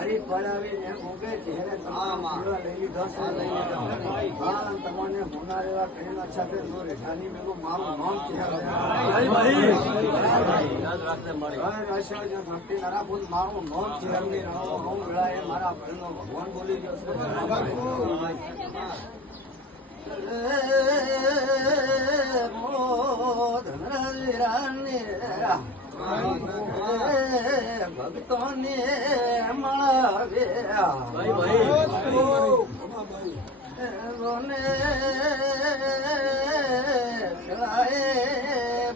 તારી પરાવીને ઉગે જેને તમારા લઈ લીધો છે લઈ લીધો તમને હોનાર એવા કહીના સાથે જો રેખાની મેલું મારું નામ ભક્તિ નારા બોલ મારું નામ ચહેરની હું વેળાએ મારા ભાઈનો ભગવાન બોલી ગયો છે ભક્તોને મળાવ્યા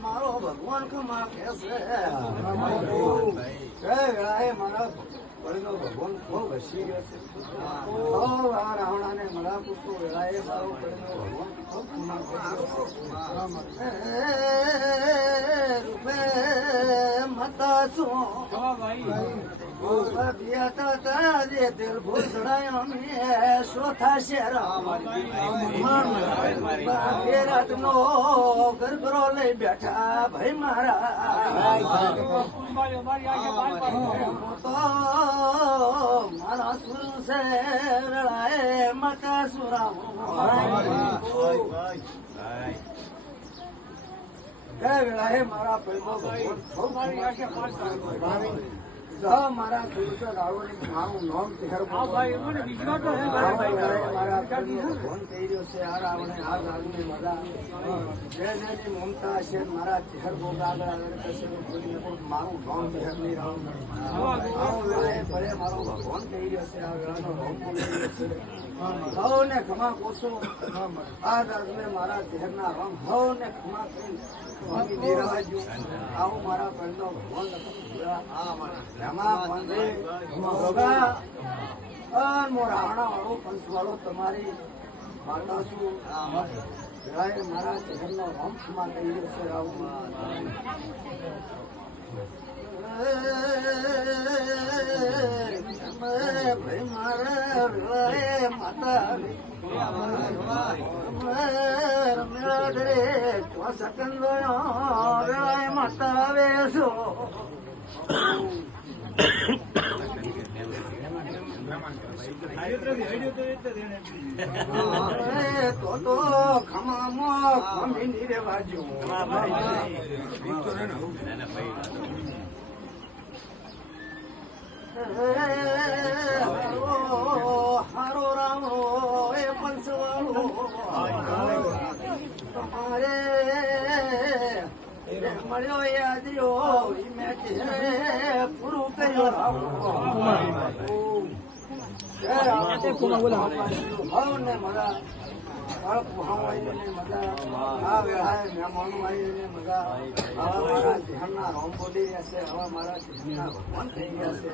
મારો ભગવાન ખમા કેસે મારા ભગવાન ખૂબ હસી ગયો છે રાવણા ને મળા પૂછો વેળાએ મારો ભગવાન ખૂબ ખમા રૂપે મતા છું દિલ ભૂલ ચોથા શેર રાત નો ગરબરો લઈ બેઠા ભાઈ મારા સુર છે વેળાએ મકા સુરા વેળાએ મારા પહેલો મારા પુરુષો રાવણ મારું નામ ભગવાન કહી રહ્યો છે આ રાવણે આ રાવણી મજા જેની મમતા છે મારા ચહેર આગળ મારું નામ ચહેર નહીં રાવણ મારો ભગવાન કહી રહ્યો છે આ વેળાનો નામ બોલી રહ્યો છે હવ ને ખમા કોશો આ દર્દને મારા ચહેરના રંગ હવ ને ખમા કરી આવું મારા પહેલો ભગવાન રાવણા વાળો પંચવાળો તમારી માતા છું મારા ચહેરનો વંશમાં કહી રહ્યો છે રાવણ ભાઈ મારા માતા મેળા દરે સેકન્ડ માતા આવે છો તો ખમામાં ખમી ની રે બાજુ હારો રામો એ પંચવાળો તમારે મળ્યો યાદીઓ મેં પૂરું કર્યું ને મારા આ વેળાએ મહેમાનો આવીને મજા મારા ધ્યાનના રોમ બોલી રહ્યા છે હવે મારા ધ્યાનના ભગવાન થઈ ગયા છે